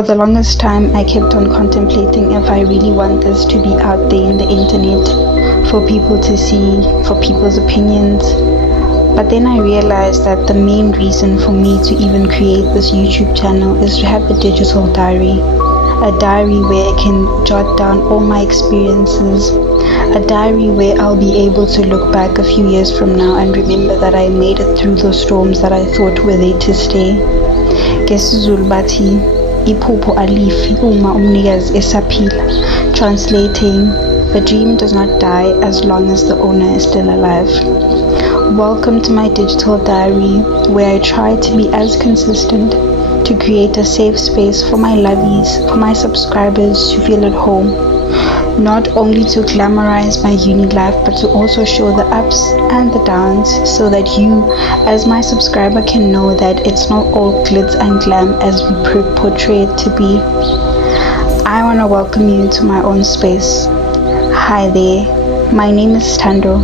For the longest time, I kept on contemplating if I really want this to be out there in the internet for people to see, for people's opinions. But then I realized that the main reason for me to even create this YouTube channel is to have a digital diary. A diary where I can jot down all my experiences. A diary where I'll be able to look back a few years from now and remember that I made it through those storms that I thought were there to stay. NgesiZulu bathi iphupho alifi uma umnikazi esaphila. Translating, the dream does not die as long as the owner is still alive. Welcome to my digital diary, where I try to be as consistent, to create a safe space for my lovies, for my subscribers to feel at home. Not only to glamorize my uni life, but to also show the ups and the downs, so that you, as my subscriber, can know that it's not all glitz and glam as we portray it to be. I want to welcome you to my own space. Hi there, my name is Tando,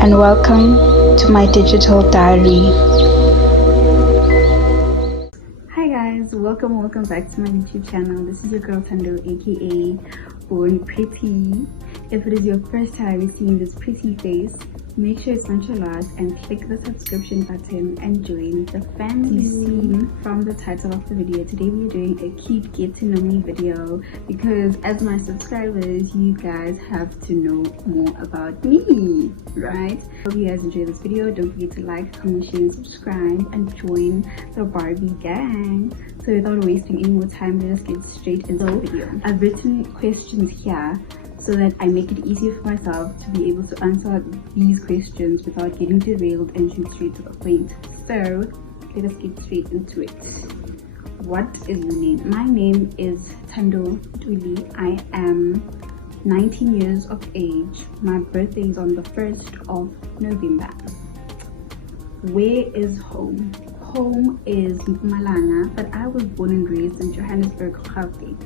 and welcome to my digital diary. Hi guys, welcome back to my YouTube channel. This is your girl Tando, aka Born Pretty. If it is your first time seeing this pretty face, make sure it's not your last and click the subscription button and join the family. Seen from the title of the video, today we are doing a cute get to know me video, because as my subscribers, you guys have to know more about me, right? Hope you guys enjoy this video. Don't forget to like, comment, share, and subscribe, and join the Barbie gang. So without wasting any more time, let us get straight into the video. I've written questions here so that I make it easier for myself to be able to answer these questions without getting derailed and shoot straight to the point. So let us get straight into it. What is your name? My name is Tando Duli. I am 19 years of age. My birthday is on the 1st of November. Where is home? Home is Mpumalanga, but I was born and raised in Johannesburg, Gauteng.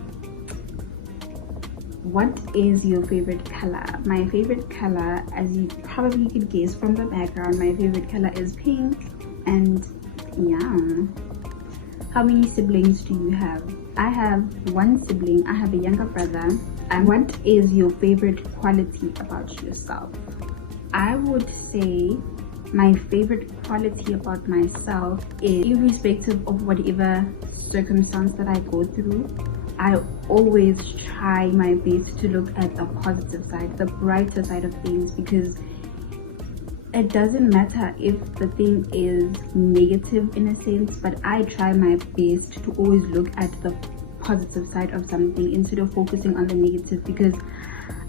What is your favorite color? My favorite color, as you probably could guess from the background, my favorite color is pink. And yeah. How many siblings do you have? I have one sibling. I have a younger brother. And what is your favorite quality about yourself? I would say my favorite quality about myself is, irrespective of whatever circumstance that I go through, I always try my best to look at the positive side, the brighter side of things, because it doesn't matter if the thing is negative in a sense, but I try my best to always look at the positive side of something instead of focusing on the negative, because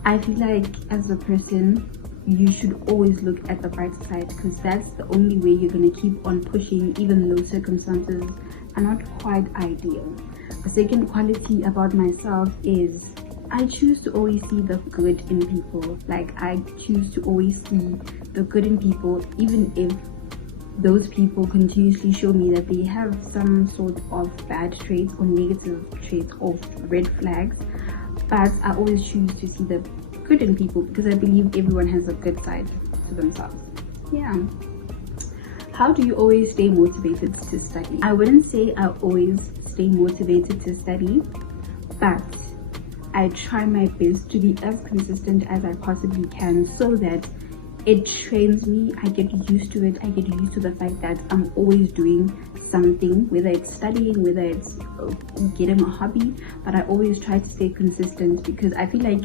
I feel like as a person, you should always look at the bright side, because that's the only way you're going to keep on pushing even though circumstances are not quite ideal. The second quality about myself is I choose to always see the good in people. Like, I choose to always see the good in people, even if those people continuously show me that they have some sort of bad traits or negative traits or red flags. But I always choose to see the good in people, because I believe everyone has a good side to themselves. Yeah. How do you always stay motivated to study? I wouldn't say I always stay motivated to study, but I try my best to be as consistent as I possibly can, so that it trains me. I get used to it. I get used to the fact that I'm always doing something, whether it's studying, whether it's getting a hobby, but I always try to stay consistent, because I feel like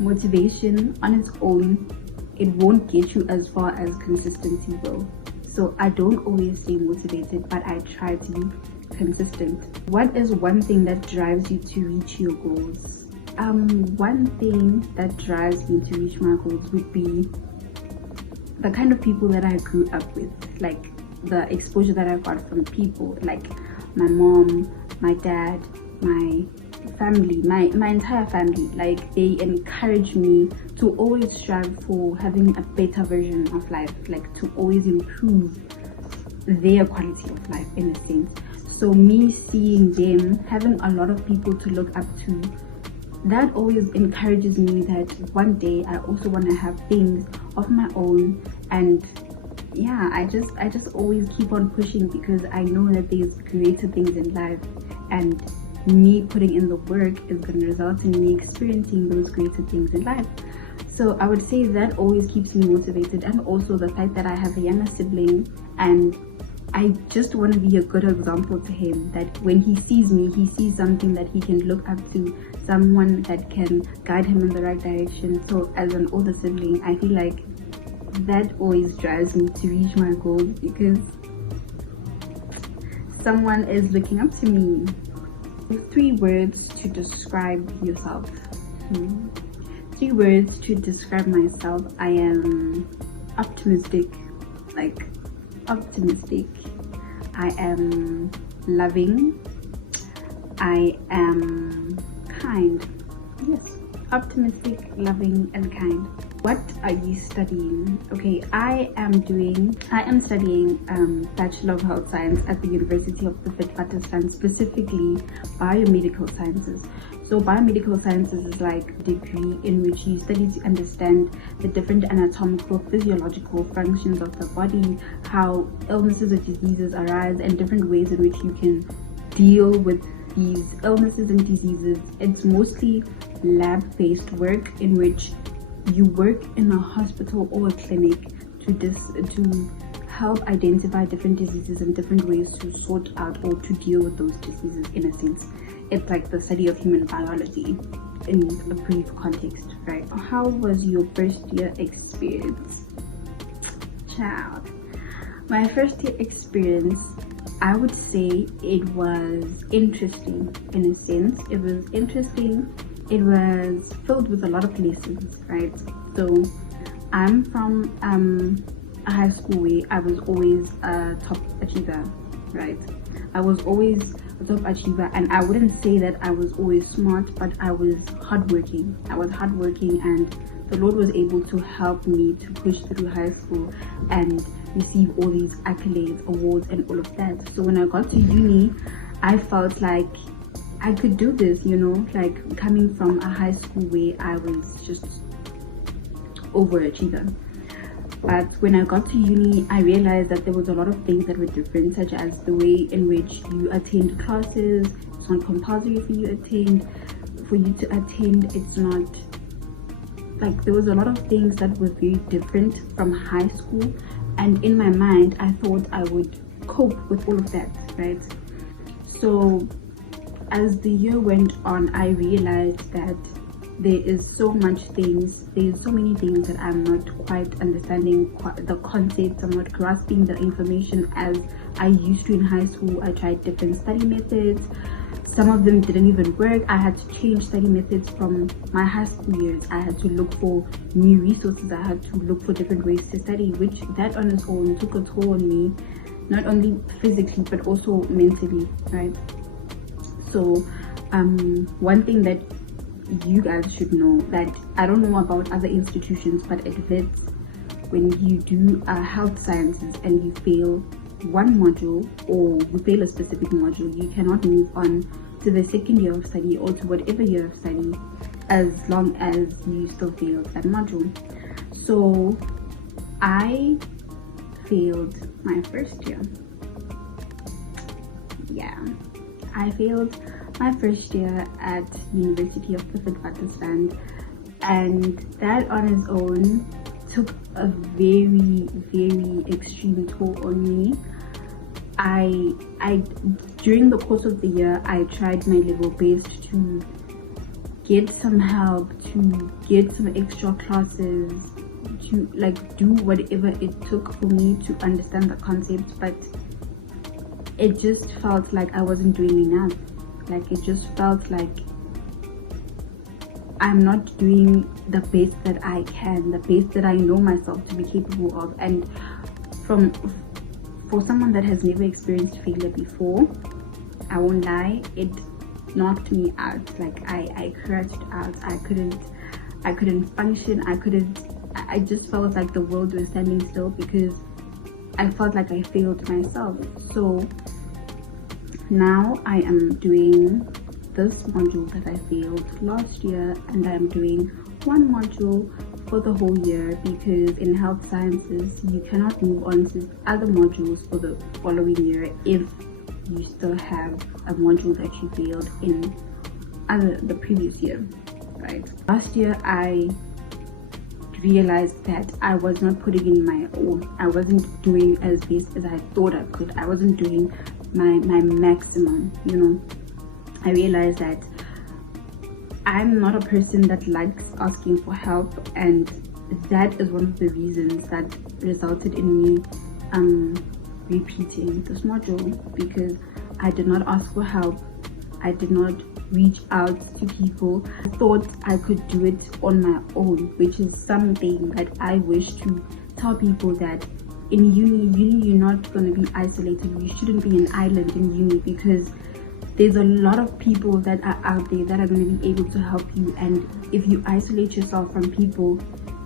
motivation on its own, it won't get you as far as consistency will. So I don't always stay motivated, but I try to be consistent. What is one thing that drives you to reach your goals? One thing that drives me to reach my goals would be the kind of people that I grew up with, like the exposure that I got from people, like my mom, my dad, my family, my entire family. Like, they encourage me to always strive for having a better version of life, like to always improve their quality of life in a sense. So me seeing them, having a lot of people to look up to, that always encourages me that one day I also want to have things of my own. And yeah, I just always keep on pushing, because I know that there's greater things in life, and me putting in the work is going to result in me experiencing those greater things in life. So I would say that always keeps me motivated, and also the fact that I have a younger sibling, and I just want to be a good example to him, that when he sees me, he sees something that he can look up to, someone that can guide him in the right direction. So as an older sibling, I feel like that always drives me to reach my goals, because someone is looking up to me. 3 words to describe yourself. 3 words to describe myself. I am optimistic, like optimistic. I am loving. I am kind. Yes, optimistic, loving, and kind. What are you studying? Okay, I am studying Bachelor of Health Science at the University of the Witwatersrand, specifically biomedical sciences. So biomedical sciences is like a degree in which you study to understand the different anatomical, physiological functions of the body, how illnesses or diseases arise, and different ways in which you can deal with these illnesses and diseases. It's mostly lab-based work in which you work in a hospital or a clinic to help identify different diseases and different ways to sort out or to deal with those diseases. In a sense, it's like the study of human biology in a brief context, right? How was your first year experience? Child, my first year experience, I would say it was interesting. In a sense, it was interesting. It was filled with a lot of lessons, right? So I'm from a high school where I was always a top achiever, right? I was always a top achiever, and I wouldn't say that I was always smart, but I was hardworking. And the Lord was able to help me to push through high school and receive all these accolades, awards, and all of that. So when I got to uni, I felt like I could do this, you know, like coming from a high school where I was just overachiever. But when I got to uni, I realized that there was a lot of things that were different, such as the way in which you attend classes. It's not compulsory for you to attend. It's not like, there was a lot of things that were very different from high school, and in my mind I thought I would cope with all of that, right? So as the year went on, I realized that there's so many things that I'm not quite understanding the concepts. I'm not grasping the information as I used to in high school. I tried different study methods. Some of them didn't even work. I had to change study methods from my high school years. I had to look for new resources. I had to look for different ways to study, which that on its own took a toll on me, not only physically but also mentally, right? So one thing that you guys should know, that I don't know about other institutions, but at VETS, when you do health sciences and you fail one module or you fail a specific module, you cannot move on to the second year of study or to whatever year of study as long as you still failed that module. So I failed my first year. Yeah, I failed my first year at University of the Witwatersrand, and that on its own took a very, very extreme toll on me. I during the course of the year, I tried my level best to get some help, to get some extra classes, to like do whatever it took for me to understand the concept, but it just felt like I wasn't doing enough. Like, it just felt like I'm not doing the best that I can, the best that I know myself to be capable of. And for someone that has never experienced failure before, I won't lie, it knocked me out. Like, I crashed out. I couldn't function. I just felt like the world was standing still, because I felt like I failed myself. So now I am doing this module that I failed last year, and I am doing one module for the whole year, because in health sciences you cannot move on to other modules for the following year if you still have a module that you failed in the previous year, right? Last year I realized that I was not putting in my all. I wasn't doing as best as I thought I could. I wasn't doing my maximum, you know. I realized that I'm not a person that likes asking for help, and that is one of the reasons that resulted in me repeating this module, because I did not ask for help. I did not reach out to people. I thought I could do it on my own, which is something that I wish to tell people, that in uni you're not going to be isolated. You shouldn't be an island in uni, because there's a lot of people that are out there that are going to be able to help you. And if you isolate yourself from people,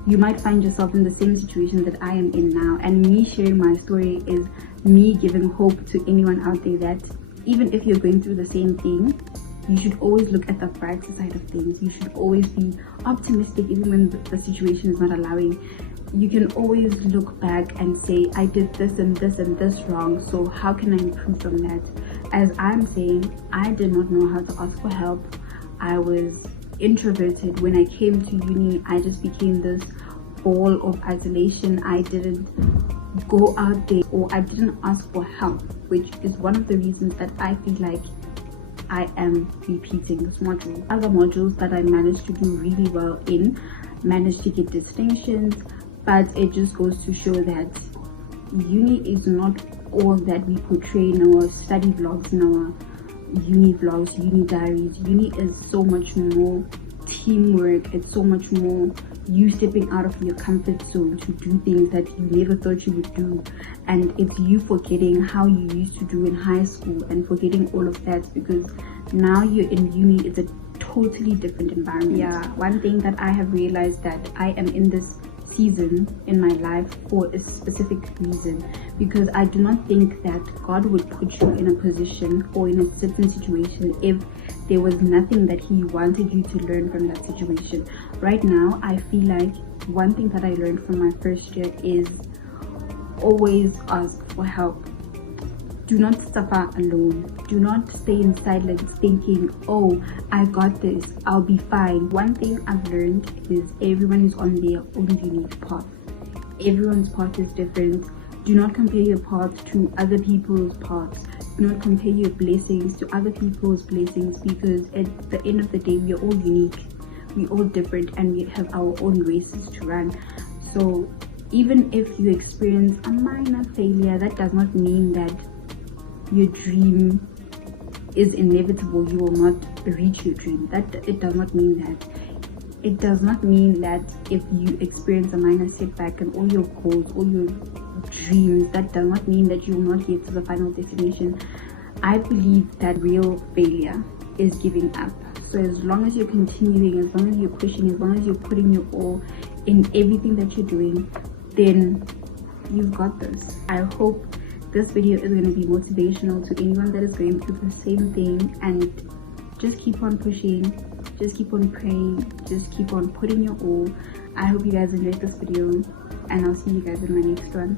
you might find yourself in the same situation that I am in now. And me sharing my story is me giving hope to anyone out there that even if you're going through the same thing, you should always look at the bright side of things. You should always be optimistic even when the situation is not allowing. You can always look back and say, I did this and this and this wrong, so how can I improve from that? As I'm saying, I did not know how to ask for help. I was introverted. When I came to uni, I just became this ball of isolation. I didn't go out there, or I didn't ask for help, which is one of the reasons that I feel like I am repeating this module. Other modules that I managed to do really well in, managed to get distinctions, but it just goes to show that uni is not all that we portray in our study vlogs, in our uni vlogs, uni diaries. Uni is so much more teamwork. It's so much more you stepping out of your comfort zone to do things that you never thought you would do, and it's you forgetting how you used to do in high school and forgetting all of that, because now you're in uni. It's a totally different environment. Yeah, one thing that I have realized, that I am in this season in my life for a specific reason, because I do not think that God would put you in a position or in a certain situation if there was nothing that He wanted you to learn from that situation. Right now, I feel like one thing that I learned from my first year is always ask for help. Do not suffer alone. Do not stay in silence thinking, oh, I got this, I'll be fine. One thing I've learned is everyone is on their own unique path. Everyone's path is different. Do not compare your path to other people's paths. Do not compare your blessings to other people's blessings, because at the end of the day, we are all unique. We're all different, and we have our own races to run. So even if you experience a minor failure, that does not mean that your dream is inevitable. You will not reach your dream. It does not mean that. It does not mean that if you experience a minor setback and all your goals, all your dreams, that does not mean that you will not get to the final destination. I believe that real failure is giving up. So as long as you're continuing, as long as you're pushing, as long as you're putting your all in everything that you're doing, then you've got this. I hope this video is going to be motivational to anyone that is going through the same thing, and just keep on pushing, just keep on praying, just keep on putting your all. I hope you guys enjoyed this video, and I'll see you guys in my next one.